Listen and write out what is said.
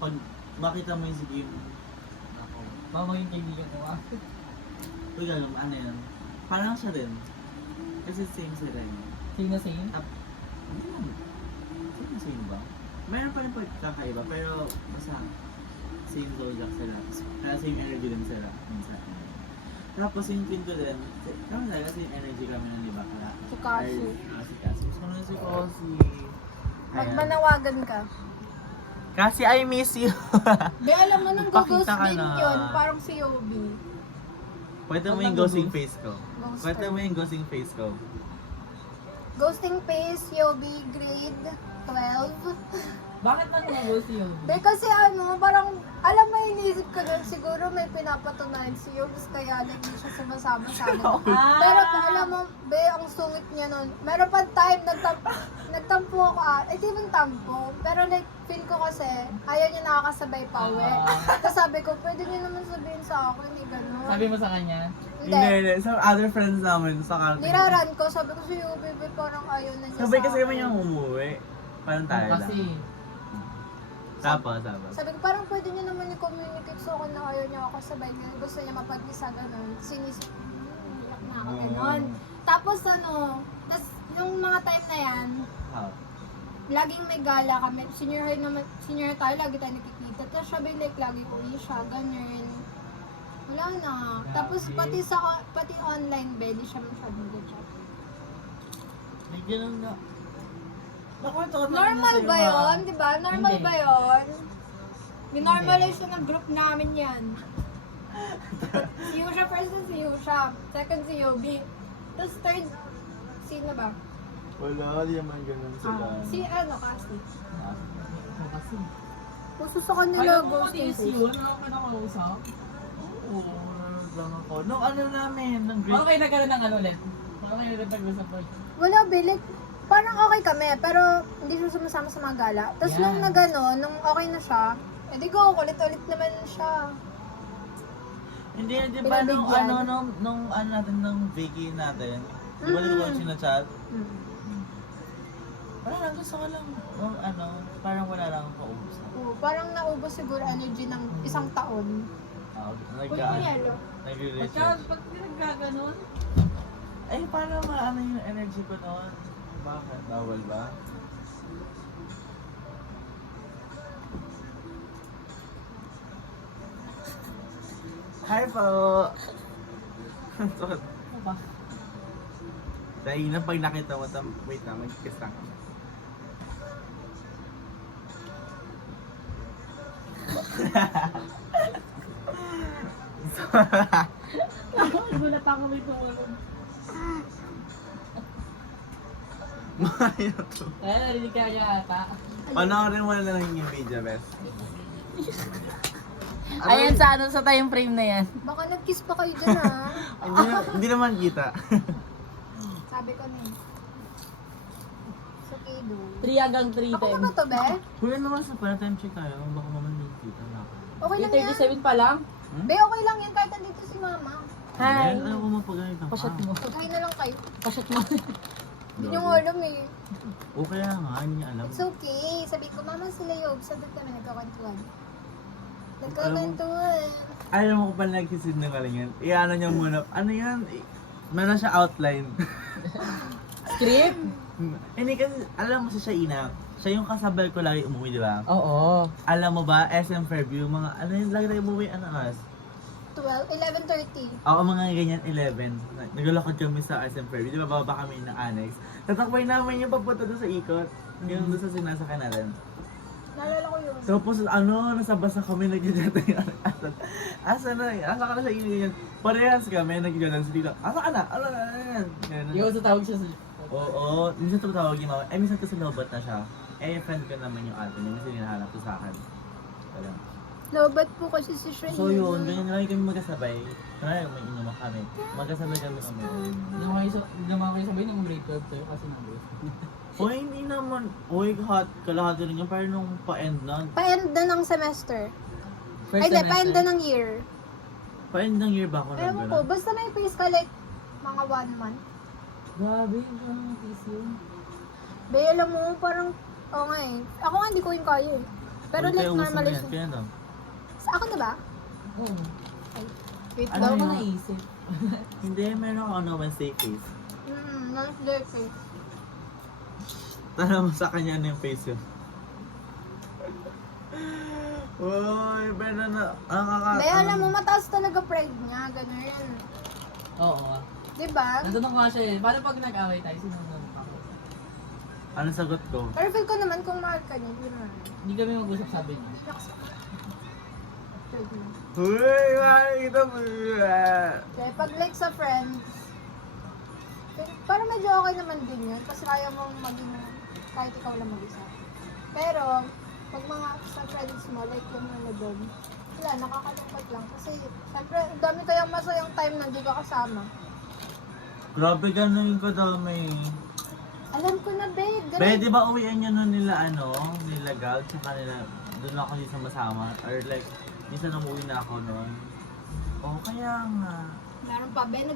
pag makita mo yung si Kim, Ako. Mama yung kaibigan ko ah. uy, alam, ano yan, parang siya din. Kasi same sila yun. Same na same? Hindi lang. Same ba? Mayroon pa rin pagkakaiba, pero basta same zodiac sila. Kaya same energy din sila. Minsan. Tapos yung pinto din, kami talaga same energy kami ng iba. Kaya, Si Kashi. Si Kasi. Gusto ko na si Kosi. Magmanawagan ka. Kasi I miss you. Be, alam mo nang ghost Pakita ka din na. yun. Parang si Yobi. Pwede mo yung ghosting face ko. Pwede mo yung ghosting face ko. Ghosting face, Yobi, grade 12. Bakit man nag-ghost yun? Be, kasi ano, parang, alam mo, iniisip ko nun, siguro may pinapatunayan si Yobs, kaya hindi siya sumasama sa amin. Pero alam mo, Be, ang sungit niya nun. Meron pa time, nagtampo ako, di man tampo. Pero like, feel ko kasi, ayaw niya nakakasabay pa uwi. Tapos sabi ko, pwede niyo naman sabihin sa akin, hindi gano'n. Sabi mo sa kanya? Hindi. Some other friends namin sa Carter. Niraran ko, sabi ko si Yobi, Be, parang ayaw na niya Sabay sa kasi akin. naman yung umuwi. Parang tayo lang. Kasi, Tapos. Sabi ko, parang pwede niyo naman i-communicate sa akin na ayaw niya ako kasabay. Gusto niya mapag-isa, gano'n. Sinisip, iyak na ako, gano'n. Tapos tas yung mga time na yan, laging may gala kami. Senior high tayo, lagi tayo nakikita. Tapos siya like, lagi uwi siya, ganyan. Wala na. Tapos pati online, belly siya masyadong nag-chat. May ganun na. Normal ba yun? Diba? Normal Hindi. ba yun? Minormalize na ng group namin yan. Si Yusha first na si Yusha. Second si Yobi. Tapos third, sino ba? Wala, di naman ganun sila. Si Kasi. kasi. Puso sa kanila, Ayaw mo ghosting matiis face. yun? Ano ka nakausap? Oo, lang ako. Nung ano namin, nung grade. Okay, nagkaroon ng ano ulit. Okay, nag-usap ko. Wala, Bilik. Parang okay kami, pero hindi siya sumasama sa mga gala. Tapos Yan. nung okay na siya, edi go, kulit-ulit naman siya. Hindi, di ba nung Pinagbigyan. nung ano natin, nung Vicky natin, di ba di ko sinachat? Parang lang gusto ko lang, parang wala lang akong kausap. Oo, parang naubos siguro energy ng isang taon. Uy, yelo. Nag-research. Pag nagkaganon, Ay, para maano yung energy ko noon. Bakit? Bawal ba? Hi po! ano ba? Dahil na pag nakita mo, wait lang, mag-kiss lang ako. Gulat ako may tumulong. Ayaw to. Narinig ka niya ata. Panoorin mo na lang yung video, best. Ayan sa time frame na yan. Baka nag-kiss pa kayo dyan ah. Hindi naman kita. Sabi ko na eh. It's okay, do. 3 hanggang Ako na ba to, be? Kuya naman sa para-time check tayo, baka naman hindi kita na ako. Okay lang yan. 37 pa lang? Be, okay lang yan kahit nandito si mama. Hi. Ayaw ko mapagalitan ka. Pasyat mo. Paghay na lang kayo. Pasyat mo. Hindi nyo nga alam eh. O kaya nga, hindi niya alam. It's okay. Sabi ko, mama sila Yob. Sabi kami, nagkakwentuhan. Nagkakwentuhan. Ayaw mo ko pa nagsisid ng kalingan. Iano niya muna. Ano yan? Meron siya outline. Script? Hindi kasi, alam mo si Shaina. Siya yung kasabay ko lagi umuwi, di ba? Oo. Alam mo ba, SM Fairview, mga ano yun, lagi tayo umuwi, ano oras? 11:30. Oo, mga ganyan, 11. Naglalakad kami sa SM Fairview, di ba, bababa kami ng annex. Tatakbay namin yung papunta doon sa ikot. Yung doon sa sinasakay natin. Naalala ko yun. Tapos nasa basa kami nag-jeta yung asa ka na sa inyo yan. Parehas kami nag-jeta sa dito. Asa ka na? Ano na? Ganun. Yung sa tawag siya sa... Oo, minsan tumatawag yung mama. Minsan kasi lobot na siya. Friend ko naman yung ate niya. Minsan hinahanap ko sa akin. Alam. Lobat po kasi si Shreya. So yun, ganyan lagi kami magkasabay. Kaya may inuman kami. Magkasabay kami kami. Hindi naman kayo sabay ng grade 12 sa'yo kasi nang Uy, hindi naman. Uy, kalahati rin yung parang nung pa-end na. Pa-end na ng semester. First Ay, hindi, semester. pa-end na ng year. Pa-end ng year ba ako Ewan ko, nag-gano'n? basta may face ka like mga 1 month. Grabe, parang matis yun. Be, alam mo, parang, oo nga eh. Ako nga, hindi ko yung kaya eh. Pero Huwag like kayo uso na normalize. yan, kaya no? Sa ako na ba? Oo. Ay, wait Ano Ano daw. ko yun? naisip? Hindi, meron ako naman safe face. Nice day face. Tara mo sa kanya na yung face yun. Uy, pero na, Hindi, alam mo, mataas talaga pride niya, ganun. Oo. Diba? Natanong ko nga siya eh, paano pag nag-away tayo, sino mo ako? Anong sagot ko? Pero feel ko naman kung mahal ka niya, hindi naman. Hindi kami mag-usap, sabi niya. Pride niya. Uy, makikita mo. Kaya pag like sa friends, parang medyo okay naman din yun. Kasi kaya mong maging kahit ikaw lang mag-isa. Pero, pag mga sa friends mo, like yung ano doon, wala, nakakalungkot lang. Kasi, syempre, ang dami kayang masayang time na hindi ka kasama. Grabe ganun yung kadami. Alam ko na, babe. Ganun. Be, di ba uwian nyo nun nila nila Gal, tsaka nila, doon ako hindi sa masama. Or like, minsan umuwi na ako nun. Oh, kaya nga. Meron pa, Ben,